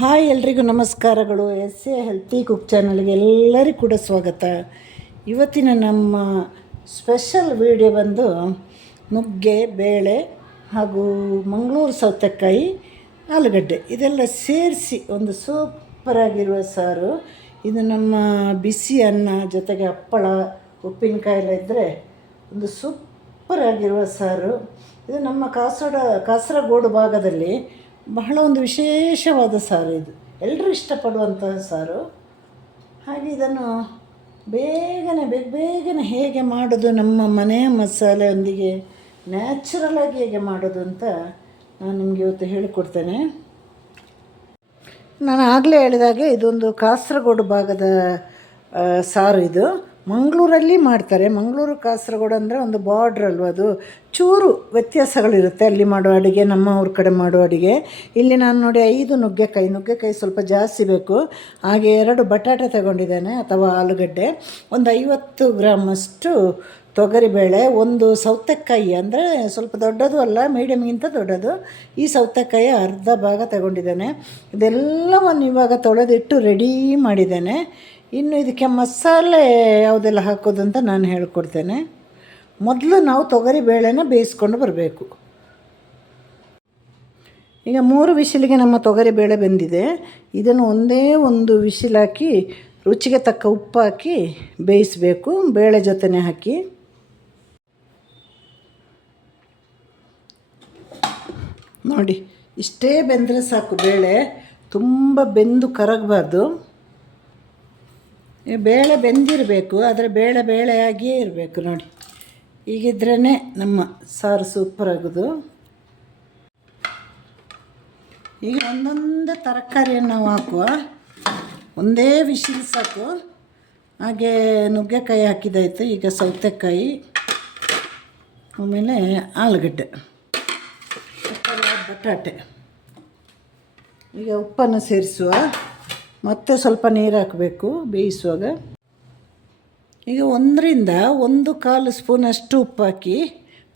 Hi ಎಲ್ರಿಗೂ ನಮಸ್ಕಾರಗಳು. S A healthy cook ಚಾನಲ್ಗೆ ಎಲ್ಲರಿಗೂ ಕೂಡ ಸ್ವಾಗತ. ಇವತ್ತಿನ ನಮ್ಮ ಸ್ಪೆಷಲ್ ವಿಡಿಯೋ ಬಂದು ನುಗ್ಗೆ ಬೇಳೆ ಹಾಗೂ ಮಂಗಳೂರು ಸೌತೆಕಾಯಿ ಆಲೂಗಡ್ಡೆ ಇದೆಲ್ಲ ಸೇರಿಸಿ ಒಂದು ಸೂಪರಾಗಿರುವ ಸಾರು. ಇದು ನಮ್ಮ ಬಿಸಿ ಅನ್ನ ಜೊತೆಗೆ ಹಪ್ಪಳ ಉಪ್ಪಿನಕಾಯಿ ಎಲ್ಲ ಇದ್ದರೆ ಒಂದು ಸೂಪರಾಗಿರುವ ಸಾರು. ಇದು ನಮ್ಮ ಕಾಸರಗೋಡು ಭಾಗದಲ್ಲಿ ಬಹಳ ಒಂದು ವಿಶೇಷವಾದ ಸಾರು. ಇದು ಎಲ್ಲರೂ ಇಷ್ಟಪಡುವಂತಹ ಸಾರು. ಹಾಗೆ ಇದನ್ನು ಬೇಗನೆ ಹೇಗೆ ಮಾಡೋದು, ನಮ್ಮ ಮನೆಯ ಮಸಾಲೆಯೊಂದಿಗೆ ನ್ಯಾಚುರಲಾಗಿ ಹೇಗೆ ಮಾಡೋದು ಅಂತ ನಾನು ನಿಮಗೆ ಇವತ್ತು ಹೇಳಿಕೊಡ್ತೇನೆ. ನಾನು ಆಗಲೇ ಹೇಳಿದಾಗೆ ಇದೊಂದು ಕಾಸರಗೋಡು ಭಾಗದ ಸಾರು. ಇದು ಮಂಗಳೂರಲ್ಲಿ ಮಾಡ್ತಾರೆ. ಮಂಗಳೂರು ಕಾಸರಗೋಡು ಅಂದರೆ ಒಂದು ಬಾರ್ಡ್ರ್ ಅಲ್ವ, ಅದು ಚೂರು ವ್ಯತ್ಯಾಸಗಳಿರುತ್ತೆ ಅಲ್ಲಿ ಮಾಡೋ ಅಡುಗೆ, ನಮ್ಮ ಊರ ಕಡೆ ಮಾಡೋ ಅಡುಗೆ. ಇಲ್ಲಿ ನಾನು ನೋಡಿ 5 ನುಗ್ಗೆಕಾಯಿ ಸ್ವಲ್ಪ ಜಾಸ್ತಿ ಬೇಕು. ಹಾಗೆ 2 ಬಟಾಟೆ ತಗೊಂಡಿದ್ದೇನೆ ಅಥವಾ ಆಲೂಗಡ್ಡೆ, ಒಂದು 50 ಗ್ರಾಮಷ್ಟು ತೊಗರಿಬೇಳೆ, ಒಂದು ಸೌತೆಕಾಯಿ ಅಂದರೆ ಸ್ವಲ್ಪ ದೊಡ್ಡದು ಅಲ್ಲ, ಮೀಡಿಯಮ್ಗಿಂತ ದೊಡ್ಡದು. ಈ ಸೌತೆಕಾಯಿ ಅರ್ಧ ಭಾಗ ತಗೊಂಡಿದ್ದೇನೆ. ಇದೆಲ್ಲವನ್ನು ಇವಾಗ ತೊಳೆದಿಟ್ಟು ರೆಡಿ ಮಾಡಿದ್ದೇನೆ. ಇನ್ನು ಇದಕ್ಕೆ ಮಸಾಲೆ ಯಾವುದೆಲ್ಲ ಹಾಕೋದು ಅಂತ ನಾನು ಹೇಳ್ಕೊಡ್ತೇನೆ. ಮೊದಲು ನಾವು ತೊಗರಿ ಬೇಳೆನ ಬೇಯಿಸ್ಕೊಂಡು ಬರಬೇಕು. ಈಗ 3 ವಿಸಿಲಿಗೆ ನಮ್ಮ ತೊಗರಿ ಬೇಳೆ ಬೆಂದಿದೆ. ಇದನ್ನು ಒಂದೇ ಒಂದು ವಿಸಿಲ್ ಹಾಕಿ ರುಚಿಗೆ ತಕ್ಕ ಉಪ್ಪು ಹಾಕಿ ಬೇಯಿಸಬೇಕು, ಬೇಳೆ ಜೊತೆನೇ ಹಾಕಿ. ನೋಡಿ, ಇಷ್ಟೇ ಬೆಂದರೆ ಸಾಕು. ಬೇಳೆ ತುಂಬ ಬೆಂದು ಕರಗಬಾರ್ದು. ಬೇಳೆ ಬೆಂದಿರಬೇಕು, ಆದರೆ ಬೇಳೆಯಾಗಿಯೇ ಇರಬೇಕು. ನೋಡಿ, ಹೀಗಿದ್ರೇ ನಮ್ಮ ಸಾರು ಸೂಪರ್ ಆಗೋದು. ಈಗ ಒಂದೊಂದೇ ತರಕಾರಿಯನ್ನು ನಾವು ಹಾಕುವ, ಒಂದೇ ವಿಶಿಲ್ ಸಾಕು. ಹಾಗೆ ನುಗ್ಗೆಕಾಯಿ ಹಾಕಿದಾಯಿತು. ಈಗ ಸೌತೆಕಾಯಿ, ಆಮೇಲೆ ಆಲೂಗಡ್ಡೆ, ಬಟಾಟೆ. ಈಗ ಉಪ್ಪನ್ನು ಸೇರಿಸುವ, ಮತ್ತೆ ಸ್ವಲ್ಪ ನೀರು ಹಾಕಬೇಕು ಬೇಯಿಸುವಾಗ. ಈಗ 1-1.25 ಸ್ಪೂನಷ್ಟು ಉಪ್ಪು ಹಾಕಿ,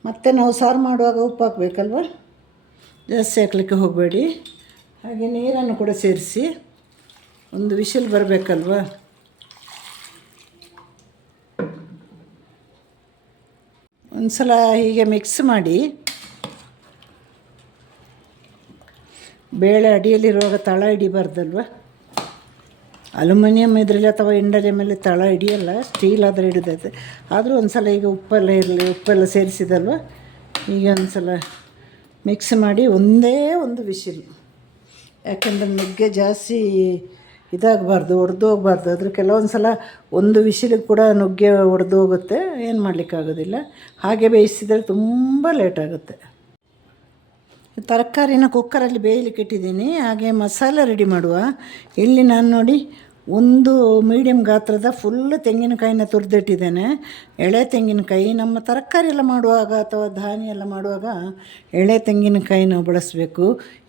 ಮತ್ತು ನಾವು ಸಾರು ಮಾಡುವಾಗ ಉಪ್ಪು ಹಾಕಬೇಕಲ್ವ, ಜಾಸ್ತಿ ಹಾಕಲಿಕ್ಕೆ ಹೋಗಬೇಡಿ. ಹಾಗೆ ನೀರನ್ನು ಕೂಡ ಸೇರಿಸಿ ಒಂದು ವಿಶಿಲ್ ಬರಬೇಕಲ್ವ. ಒಂದು ಸಲ ಹೀಗೆ ಮಿಕ್ಸ್ ಮಾಡಿ, ಬೇಳೆ ಅಡಿಯಲ್ಲಿರುವಾಗ ತಳ ಹಿಡಿಬಾರ್ದಲ್ವ. ಅಲ್ಯೂಮಿನಿಯಮ್ ಇದರಲ್ಲಿ ಅಥವಾ ಇಂಡಲಿ ಮೇಲೆ ತಳ ಹಿಡಿಯಲ್ಲ, ಸ್ಟೀಲ್ ಆದರೆ ಹಿಡಿದೈತೆ. ಆದರೂ ಒಂದು ಸಲ ಈಗ ಉಪ್ಪೆಲ್ಲ ಸೇರಿಸಿದಲ್ವ, ಈಗ ಒಂದು ಸಲ ಮಿಕ್ಸ್ ಮಾಡಿ ಒಂದೇ ಒಂದು ವಿಶಿಲ್. ಯಾಕೆಂದರೆ ನುಗ್ಗೆ ಜಾಸ್ತಿ ಇದಾಗಬಾರ್ದು, ಒಡೆದೋಗ್ಬಾರ್ದು. ಅದ್ರ ಕೆಲವೊಂದು ಸಲ ಒಂದು ವಿಶಿಲಿಗೆ ಕೂಡ ನುಗ್ಗೆ ಒಡೆದು ಹೋಗುತ್ತೆ, ಏನು ಮಾಡಲಿಕ್ಕಾಗೋದಿಲ್ಲ. ಹಾಗೆ ಬೇಯಿಸಿದರೆ ತುಂಬ ಲೇಟಾಗುತ್ತೆ. ತರಕಾರಿನ ಕುಕ್ಕರಲ್ಲಿ ಬೇಯಲಿಕ್ಕೆ ಇಟ್ಟಿದ್ದೀನಿ. ಹಾಗೆ ಮಸಾಲೆ ರೆಡಿ ಮಾಡುವ. ಇಲ್ಲಿ ನಾನು ನೋಡಿ ಒಂದು ಮೀಡಿಯಮ್ ಗಾತ್ರದ ಫುಲ್ ತೆಂಗಿನಕಾಯಿನ ತುರಿದಿಟ್ಟಿದ್ದೇನೆ. ಎಳೆ ತೆಂಗಿನಕಾಯಿ. ನಮ್ಮ ತರಕಾರಿ ಎಲ್ಲ ಮಾಡುವಾಗ ಅಥವಾ ಧಾನ್ಯ ಎಲ್ಲ ಮಾಡುವಾಗ ಎಳೆ ತೆಂಗಿನಕಾಯಿ ನಾವು ಬಳಸಬೇಕು.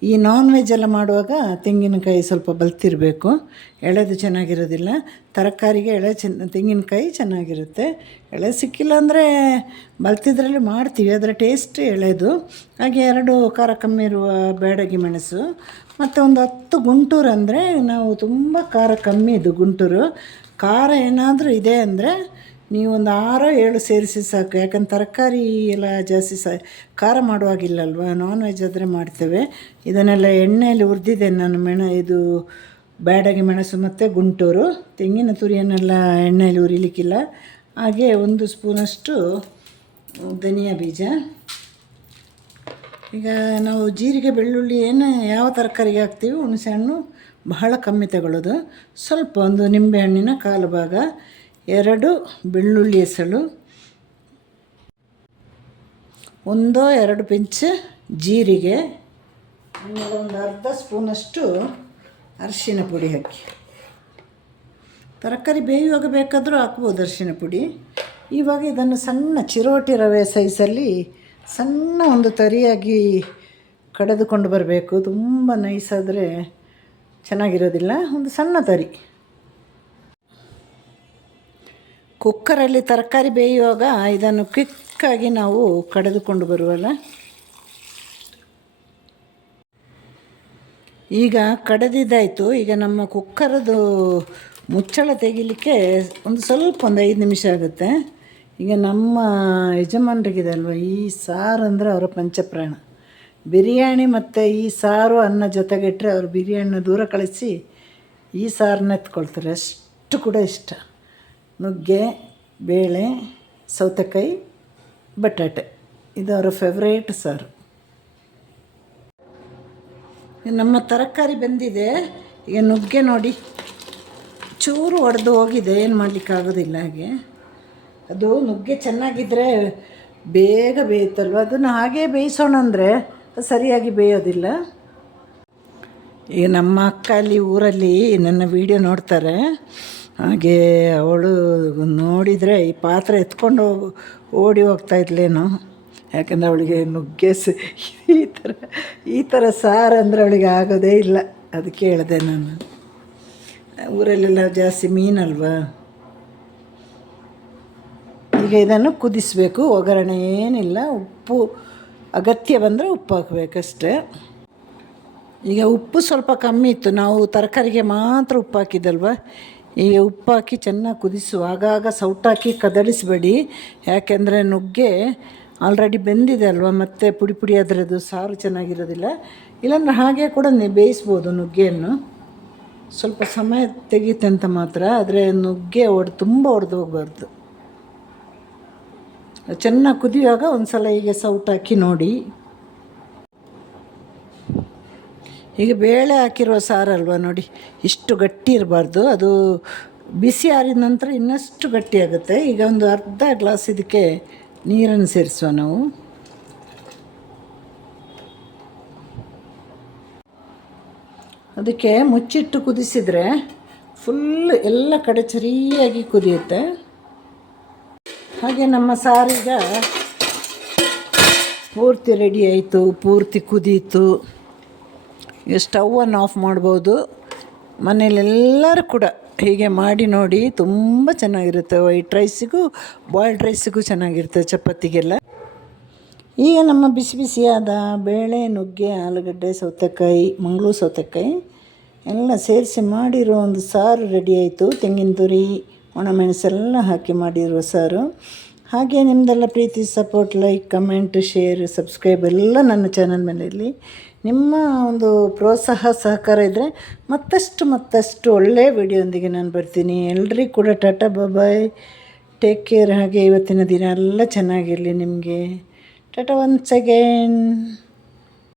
ಈ ನಾನ್ ವೆಜ್ ಎಲ್ಲ ಮಾಡುವಾಗ ತೆಂಗಿನಕಾಯಿ ಸ್ವಲ್ಪ ಬಲ್ತಿರಬೇಕು, ಎಳೆದು ಚೆನ್ನಾಗಿರೋದಿಲ್ಲ. ತರಕಾರಿಗೆ ತೆಂಗಿನಕಾಯಿ ಚೆನ್ನಾಗಿರುತ್ತೆ. ಎಳೆ ಸಿಕ್ಕಿಲ್ಲ ಅಂದರೆ ಬಲ್ತಿದ್ರಲ್ಲಿ ಮಾಡ್ತೀವಿ, ಅದರ ಟೇಸ್ಟ್ ಎಳೆದು. ಹಾಗೆ 2 ಖಾರ ಕಮ್ಮಿ ಇರುವ ಬ್ಯಾಡಗಿ ಮೆಣಸು, ಮತ್ತು ಒಂದು 10 ಗುಂಟೂರು. ಅಂದರೆ ನಾವು ತುಂಬ ಖಾರ ಕಮ್ಮಿ ಇದು ಗುಂಟೂರು. ಖಾರ ಏನಾದರೂ ಇದೆ ಅಂದರೆ ನೀವು ಒಂದು 6-7 ಸೇರಿಸಿ ಸಾಕು. ಯಾಕಂದ್ರೆ ತರಕಾರಿ ಎಲ್ಲ ಜಾಸ್ತಿ ಖಾರ ಮಾಡುವಾಗಿಲ್ಲಲ್ವ, ನಾನ್ ವೆಜ್ ಆದರೆ ಮಾಡ್ತೇವೆ. ಇದನ್ನೆಲ್ಲ ಎಣ್ಣೆಯಲ್ಲಿ ಹುರಿದಿದ್ದೆ ನಾನು. ಇದು ಬ್ಯಾಡಗಿ ಮೆಣಸು ಮತ್ತು ಗುಂಟೂರು. ತೆಂಗಿನ ತುರಿಯನ್ನೆಲ್ಲ ಎಣ್ಣೆಯಲ್ಲಿ ಹುರಿಲಿಕ್ಕಿಲ್ಲ. ಹಾಗೆ 1 ಸ್ಪೂನಷ್ಟು ಧನಿಯಾ ಬೀಜ. ಈಗ ನಾವು ಜೀರಿಗೆ ಬೆಳ್ಳುಳ್ಳಿ ಯಾವ ತರಕಾರಿಗೆ ಹಾಕ್ತೀವಿ, ಹುಣಸೆಹಣ್ಣು ಬಹಳ ಕಮ್ಮಿ ತಗೊಳ್ಳೋದು. ಸ್ವಲ್ಪ ಒಂದು ನಿಂಬೆಹಣ್ಣಿನ 1/4 ಭಾಗ, 2 ಬೆಳ್ಳುಳ್ಳಿ ಎಸಳು, 1-2 ಪಿಂಚ್ ಜೀರಿಗೆ, ಆಮೇಲೆ ಒಂದು ಅರ್ಧ ಸ್ಪೂನಷ್ಟು ಅರಿಶಿನ ಪುಡಿ ಹಾಕಿ. ತರಕಾರಿ ಬೇಯುವಾಗ ಬೇಕಾದರೂ ಹಾಕ್ಬೋದು ಅರಿಶಿನ ಪುಡಿ. ಇವಾಗ ಇದನ್ನು ಸಣ್ಣ ಚಿರೋಟಿ ರವೆ ಸೈಜಲ್ಲಿ ಸಣ್ಣ ಒಂದು ತರಿಯಾಗಿ ಕಡೆದುಕೊಂಡು ಬರಬೇಕು. ತುಂಬ ನೈಸಾದರೆ ಚೆನ್ನಾಗಿರೋದಿಲ್ಲ, ಒಂದು ಸಣ್ಣ ತರಿ. ಕುಕ್ಕರಲ್ಲಿ ತರಕಾರಿ ಬೇಯುವಾಗ ಇದನ್ನು ಕ್ವಿಕ್ಕಾಗಿ ನಾವು ಕಡೆದುಕೊಂಡು ಬರುವಲ್ಲ. ಈಗ ಕಡೆದಿದ್ದಾಯಿತು. ಈಗ ನಮ್ಮ ಕುಕ್ಕರದು ಮುಚ್ಚಳ ತೆಗಿಲಿಕ್ಕೆ ಒಂದು 5 ನಿಮಿಷ ಆಗುತ್ತೆ. ಈಗ ನಮ್ಮ ಯಜಮಾನ್ರಿಗಿದೆ ಅಲ್ವ, ಈ ಸಾರು ಅಂದರೆ ಅವರ ಪಂಚಪ್ರಾಣ. ಬಿರಿಯಾನಿ ಮತ್ತು ಈ ಸಾರು ಅನ್ನ ಜೊತೆಗಿಟ್ಟರೆ ಅವರು ಬಿರಿಯಾನಿನ ದೂರ ಕಳಿಸಿ ಈ ಸಾರನ್ನ ಎತ್ಕೊಳ್ತಾರೆ, ಅಷ್ಟು ಕೂಡ ಇಷ್ಟ. ನುಗ್ಗೆ, ಬೇಳೆ, ಸೌತೆಕಾಯಿ, ಬಟಾಟೆ ಇದು ಅವರ ಫೇವ್ರೇಟ್ ಸಾರು. ನಮ್ಮ ತರಕಾರಿ ಬೆಂದಿದೆ. ಈಗ ನುಗ್ಗೆ ನೋಡಿ ಚೂರು ಒಡೆದು ಹೋಗಿದೆ, ಏನು ಮಾಡಲಿಕ್ಕಾಗೋದಿಲ್ಲ. ಹಾಗೆ ಅದು ನುಗ್ಗೆ ಚೆನ್ನಾಗಿದ್ದರೆ ಬೇಗ ಬೇಯುತ್ತಲ್ವ, ಅದನ್ನು ಹಾಗೇ ಬೇಯಿಸೋಣ ಅಂದರೆ ಸರಿಯಾಗಿ ಬೇಯೋದಿಲ್ಲ. ಈಗ ನಮ್ಮ ಅಕ್ಕ ಅಲ್ಲಿ ಊರಲ್ಲಿ ನನ್ನ ವೀಡಿಯೋ ನೋಡ್ತಾರೆ. ಹಾಗೆ ಅವಳು ನೋಡಿದರೆ ಈ ಪಾತ್ರೆ ಎತ್ಕೊಂಡು ಓಡಿ ಹೋಗ್ತಾ ಇದ್ಲೇನೋ, ಯಾಕಂದರೆ ಅವಳಿಗೆ ನುಗ್ಗೆ ಈ ಥರ ಸಾರು ಅಂದರೆ ಅವಳಿಗೆ ಆಗೋದೇ ಇಲ್ಲ. ಅದಕ್ಕೆ ಹೇಳಿದೆ ನಾನು, ಊರಲ್ಲೆಲ್ಲ ಜಾಸ್ತಿ ಮೀನಲ್ವಾ. ಈಗ ಇದನ್ನು ಕುದಿಸಬೇಕು, ಒಗ್ಗರಣೆ ಏನಿಲ್ಲ, ಉಪ್ಪು ಅಗತ್ಯ ಬಂದರೆ ಉಪ್ಪು ಹಾಕಬೇಕಷ್ಟೆ. ಈಗ ಉಪ್ಪು ಸ್ವಲ್ಪ ಕಮ್ಮಿ ಇತ್ತು, ನಾವು ತರಕಾರಿಗೆ ಮಾತ್ರ ಉಪ್ಪು ಹಾಕಿದ್ದಲ್ವ. ಈಗ ಉಪ್ಪು ಹಾಕಿ ಚೆನ್ನಾಗಿ ಕುದಿಸು, ಆಗಾಗ ಸೌಟಾಕಿ ಕದಡಿಸಬೇಡಿ, ಯಾಕೆಂದರೆ ನುಗ್ಗೆ ಆಲ್ರೆಡಿ ಬೆಂದಿದೆ ಅಲ್ವ, ಮತ್ತು ಪುಡಿ ಪುಡಿ ಅದರದ್ದು ಸಾರು ಚೆನ್ನಾಗಿರೋದಿಲ್ಲ. ಇಲ್ಲಾಂದರೆ ಹಾಗೆ ಕೂಡ ಬೇಯಿಸ್ಬೋದು ನುಗ್ಗೆಯನ್ನು, ಸ್ವಲ್ಪ ಸಮಯ ತೆಗೀತೆ ಅಂತ ಮಾತ್ರ. ಆದರೆ ನುಗ್ಗೆ ತುಂಬ ಒಡೆದು ಹೋಗಬಾರ್ದು. ಚೆನ್ನಾಗಿ ಕುದಿಯುವಾಗ ಒಂದು ಸಲ ಹೀಗೆ ಸೌಟಾಕಿ ನೋಡಿ. ಈಗ ಬೇಳೆ ಹಾಕಿರುವ ಸಾರಲ್ವ ನೋಡಿ, ಇಷ್ಟು ಗಟ್ಟಿ ಇರಬಾರ್ದು, ಅದು ಬಿಸಿ ಆರಿದ ನಂತರ ಇನ್ನಷ್ಟು ಗಟ್ಟಿಯಾಗುತ್ತೆ. ಈಗ ಒಂದು ಅರ್ಧ ಗ್ಲಾಸ್ ಇದಕ್ಕೆ ನೀರನ್ನು ಸೇರಿಸುವ ನಾವು. ಅದಕ್ಕೆ ಮುಚ್ಚಿಟ್ಟು ಕುದಿಸಿದರೆ ಫುಲ್ ಎಲ್ಲ ಕಡೆ ಸರಿಯಾಗಿ ಕುದಿಯುತ್ತೆ. ಹಾಗೆ ನಮ್ಮ ಸಾರೀಗ ಪೂರ್ತಿ ರೆಡಿ ಆಯಿತು, ಪೂರ್ತಿ ಕುದೀತು. ಈಗ ಸ್ಟವನ್ನು ಆಫ್ ಮಾಡ್ಬೋದು. ಮನೇಲೆಲ್ಲರೂ ಕೂಡ ಹೀಗೆ ಮಾಡಿ ನೋಡಿ, ತುಂಬ ಚೆನ್ನಾಗಿರುತ್ತೆ. ವೈಟ್ ರೈಸಿಗೂ ಬಾಯ್ಲ್ಡ್ ರೈಸಿಗೂ ಚೆನ್ನಾಗಿರುತ್ತೆ, ಚಪಾತಿಗೆಲ್ಲ. ಈಗ ನಮ್ಮ ಬಿಸಿ ಬಿಸಿಯಾದ ಬೇಳೆ, ನುಗ್ಗೆ, ಆಲೂಗಡ್ಡೆ, ಸೌತೆಕಾಯಿ, ಮಂಗಳೂರು ಸೌತೆಕಾಯಿ ಎಲ್ಲ ಸೇರಿಸಿ ಮಾಡಿರೋ ಒಂದು ಸಾರು ರೆಡಿ ಆಯಿತು. ತೆಂಗಿನ ತುರಿ, ಒಣಮೆಣಸೆಲ್ಲ ಹಾಕಿ ಮಾಡಿರುವ ಸಾರು. ಹಾಗೆ ನಿಮ್ಮದೆಲ್ಲ ಪ್ರೀತಿ, support, like, comment, share, subscribe ಎಲ್ಲ ನನ್ನ ಚಾನಲ್ ಮೇಲೆ ಇರಲಿ. ನಿಮ್ಮ ಒಂದು ಪ್ರೋತ್ಸಾಹ ಸಹಕಾರ ಇದ್ದರೆ ಮತ್ತಷ್ಟು ಒಳ್ಳೆಯ ವಿಡಿಯೋಂದಿಗೆ ನಾನು ಬರ್ತೀನಿ. ಎಲ್ರಿಗೂ ಕೂಡ ಟಾಟಾ ಬಾಯ್, ಟೇಕ್ ಕೇರ್. ಹಾಗೆ ಇವತ್ತಿನ ದಿನ ಎಲ್ಲ ಚೆನ್ನಾಗಿರಲಿ ನಿಮಗೆ. Tata once again.